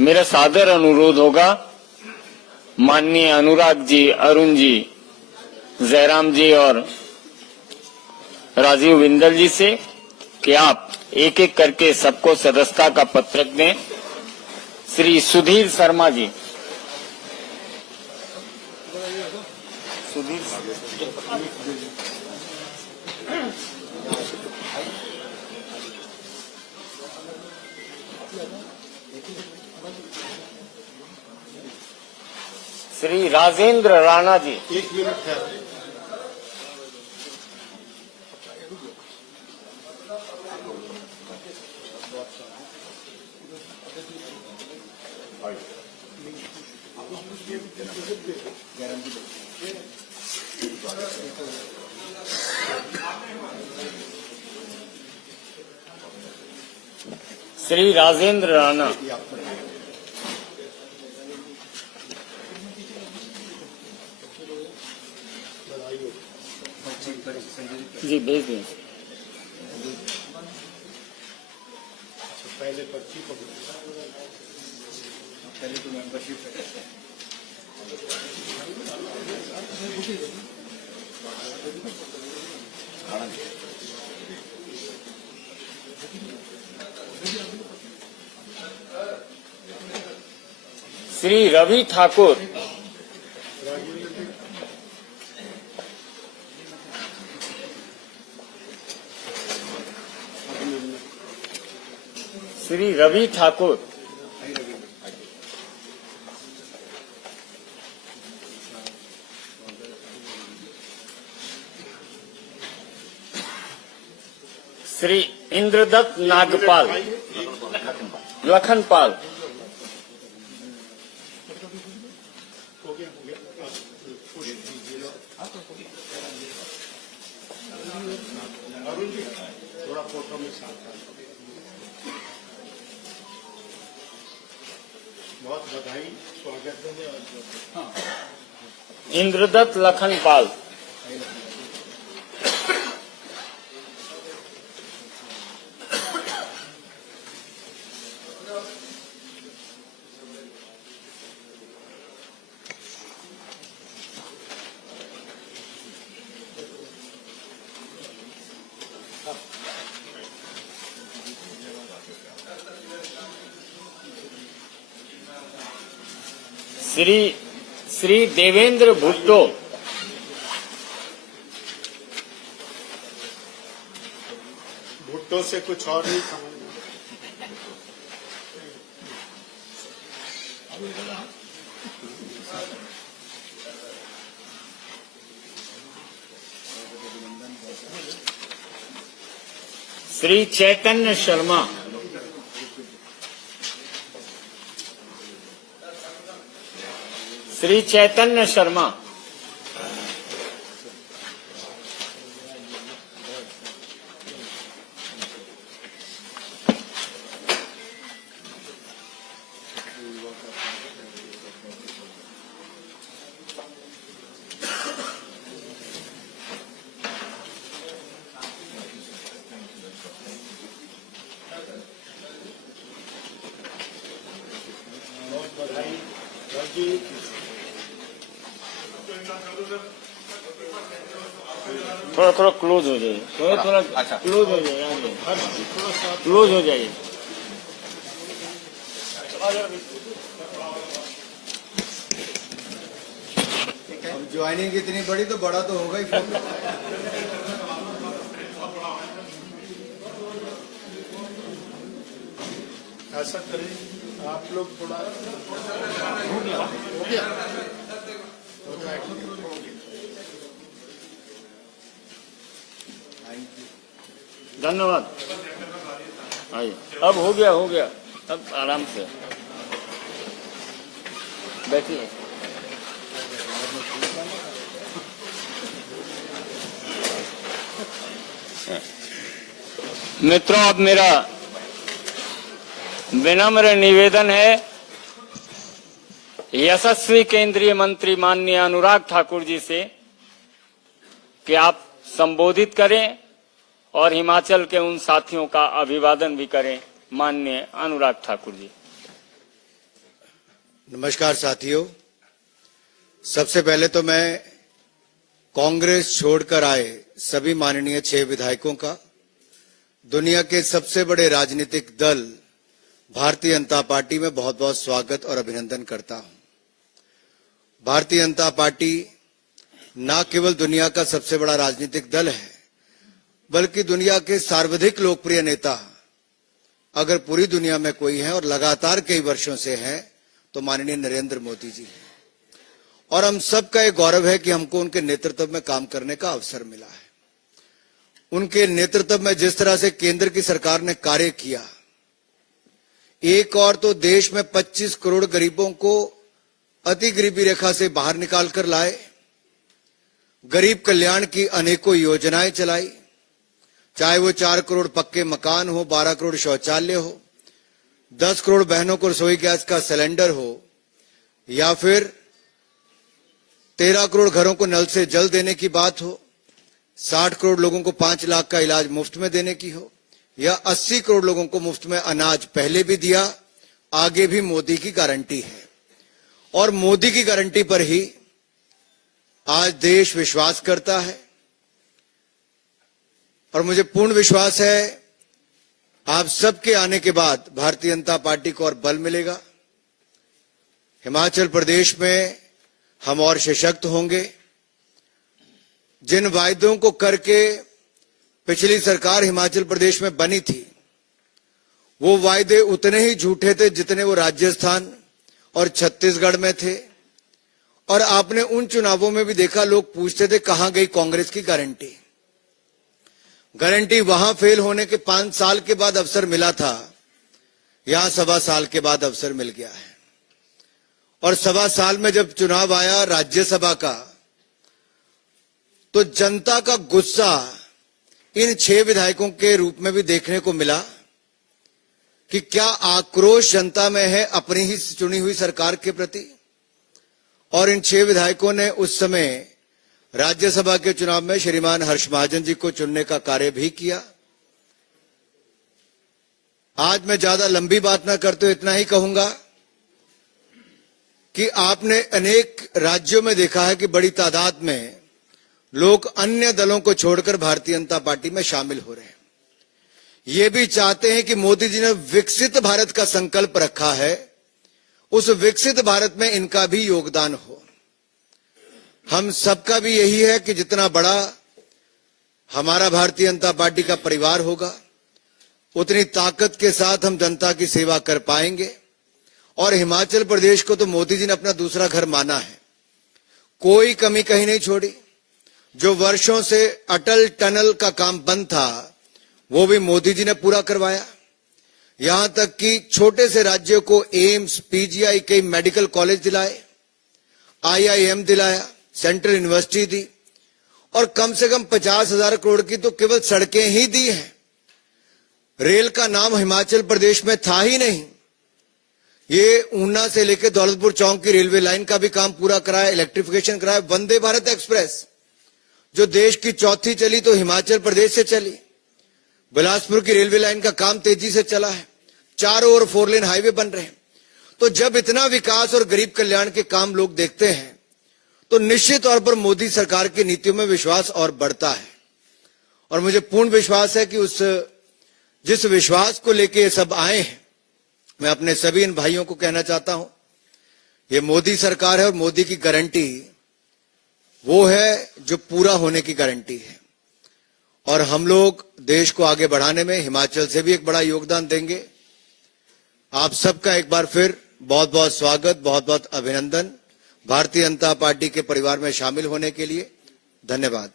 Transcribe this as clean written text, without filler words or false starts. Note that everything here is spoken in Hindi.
मेरा सादर अनुरोध होगा माननीय अनुराग जी, अरुण जी, जयराम जी और राजीव बिंदल जी से कि आप एक एक करके सबको सदस्यता का पत्रक दें। श्री सुधीर शर्मा जी, श्री राजेंद्र राणा जी, एक मिनट है। श्री राजेंद्र राणा, जी भेज दें। पहले पर्ची पहले तो मेंबरशिप श्री रवि ठाकुर, श्री रवि ठाकुर, श्री इंद्रदत्त नागपाल, लखनपाल, थोड़ा फोटो में साथ बहुत बधाई, स्वागत है। इंद्रदत्त लखनपाल, श्री देवेंद्र भुट्टो, भुट्टो से कुछ और नहीं समझना। श्री चैतन्य शर्मा, श्री चैतन्य शर्मा, थोड़ा थोड़ा क्लोज हो जाइए, थोड़ा क्लोज हो जाइए, क्लोज हो जाइए। अब ज्वाइनिंग इतनी बड़ी तो बड़ा तो होगा ही फोटो। ऐसा करें आप लोग थोड़ा हो गया धन्यवाद। आइए, अब हो गया, अब आराम से बैठिए। मित्रों, अब मेरा विनम्र निवेदन है यशस्वी केंद्रीय मंत्री माननीय अनुराग ठाकुर जी से कि आप संबोधित करें और हिमाचल के उन साथियों का अभिवादन भी करें। माननीय अनुराग ठाकुर जी। नमस्कार साथियों, सबसे पहले तो मैं कांग्रेस छोड़कर आए सभी माननीय 6 विधायकों का दुनिया के सबसे बड़े राजनीतिक दल भारतीय जनता पार्टी में बहुत बहुत स्वागत और अभिनंदन करता हूं। भारतीय जनता पार्टी न केवल दुनिया का सबसे बड़ा राजनीतिक दल है, बल्कि दुनिया के सर्वाधिक लोकप्रिय नेता अगर पूरी दुनिया में कोई है और लगातार कई वर्षों से है तो माननीय नरेंद्र मोदी जी हैं। और हम सबका एक गौरव है कि हमको उनके नेतृत्व में काम करने का अवसर मिला है। उनके नेतृत्व में जिस तरह से केंद्र की सरकार ने कार्य किया, एक और तो देश में 25 करोड़ गरीबों को अति गरीबी रेखा से बाहर निकाल कर लाए, गरीब कल्याण की अनेकों योजनाएं चलाई, चाहे वो 4 करोड़ पक्के मकान हो, 12 करोड़ शौचालय हो, 10 करोड़ बहनों को रसोई गैस का सिलेंडर हो, या फिर 13 करोड़ घरों को नल से जल देने की बात हो, 60 करोड़ लोगों को 5 लाख का इलाज मुफ्त में देने की हो, या 80 करोड़ लोगों को मुफ्त में अनाज पहले भी दिया, आगे भी मोदी की गारंटी है। और मोदी की गारंटी पर ही आज देश विश्वास करता है और मुझे पूर्ण विश्वास है आप सबके आने के बाद भारतीय जनता पार्टी को और बल मिलेगा। हिमाचल प्रदेश में हम और सशक्त होंगे। जिन वायदों को करके पिछली सरकार हिमाचल प्रदेश में बनी थी, वो वायदे उतने ही झूठे थे जितने वो राजस्थान और छत्तीसगढ़ में थे। और आपने उन चुनावों में भी देखा, लोग पूछते थे कहां गई कांग्रेस की गारंटी। गारंटी वहां फेल होने के 5 साल के बाद अवसर मिला था, यहां 1.25 साल के बाद अवसर मिल गया है। और 1.25 साल में जब चुनाव आया राज्यसभा का, तो जनता का गुस्सा इन 6 विधायकों के रूप में भी देखने को मिला कि क्या आक्रोश जनता में है अपनी ही चुनी हुई सरकार के प्रति। और इन 6 विधायकों ने उस समय राज्यसभा के चुनाव में श्रीमान हर्ष महाजन जी को चुनने का कार्य भी किया। आज मैं ज्यादा लंबी बात ना करते हुए इतना ही कहूंगा कि आपने अनेक राज्यों में देखा है कि बड़ी तादाद में लोग अन्य दलों को छोड़कर भारतीय जनता पार्टी में शामिल हो रहे हैं। ये भी चाहते हैं कि मोदी जी ने विकसित भारत का संकल्प रखा है, उस विकसित भारत में इनका भी योगदान हो। हम सबका भी यही है कि जितना बड़ा हमारा भारतीय जनता पार्टी का परिवार होगा, उतनी ताकत के साथ हम जनता की सेवा कर पाएंगे। और हिमाचल प्रदेश को तो मोदी जी ने अपना दूसरा घर माना है, कोई कमी कहीं नहीं छोड़ी। जो वर्षों से अटल टनल का काम बंद था, वो भी मोदी जी ने पूरा करवाया। यहां तक कि छोटे से राज्यों को एम्स, पीजीआई, कई मेडिकल कॉलेज दिलाए, IIM दिलाया, सेंट्रल यूनिवर्सिटी दी, और कम से कम 50,000 करोड़ की तो केवल सड़कें ही दी हैं। रेल का नाम हिमाचल प्रदेश में था ही नहीं। ये ऊना से लेकर दौलतपुर चौक की रेलवे लाइन का भी काम पूरा कराया, इलेक्ट्रिफिकेशन कराया। वंदे भारत एक्सप्रेस जो देश की चौथी चली तो हिमाचल प्रदेश से चली। बिलासपुर की रेलवे लाइन का काम तेजी से चला है, चारों ओर 4 लेन हाईवे बन रहे हैं। तो जब इतना विकास और गरीब कल्याण के काम लोग देखते हैं, तो निश्चित तौर पर मोदी सरकार की नीतियों में विश्वास और बढ़ता है। और मुझे पूर्ण विश्वास है कि जिस विश्वास को लेके ये सब आए हैं, मैं अपने सभी इन भाइयों को कहना चाहता हूं, ये मोदी सरकार है और मोदी की गारंटी वो है जो पूरा होने की गारंटी है। और हम लोग देश को आगे बढ़ाने में हिमाचल से भी एक बड़ा योगदान देंगे। आप सबका एक बार फिर बहुत बहुत स्वागत, बहुत बहुत अभिनंदन भारतीय जनता पार्टी के परिवार में शामिल होने के लिए। धन्यवाद।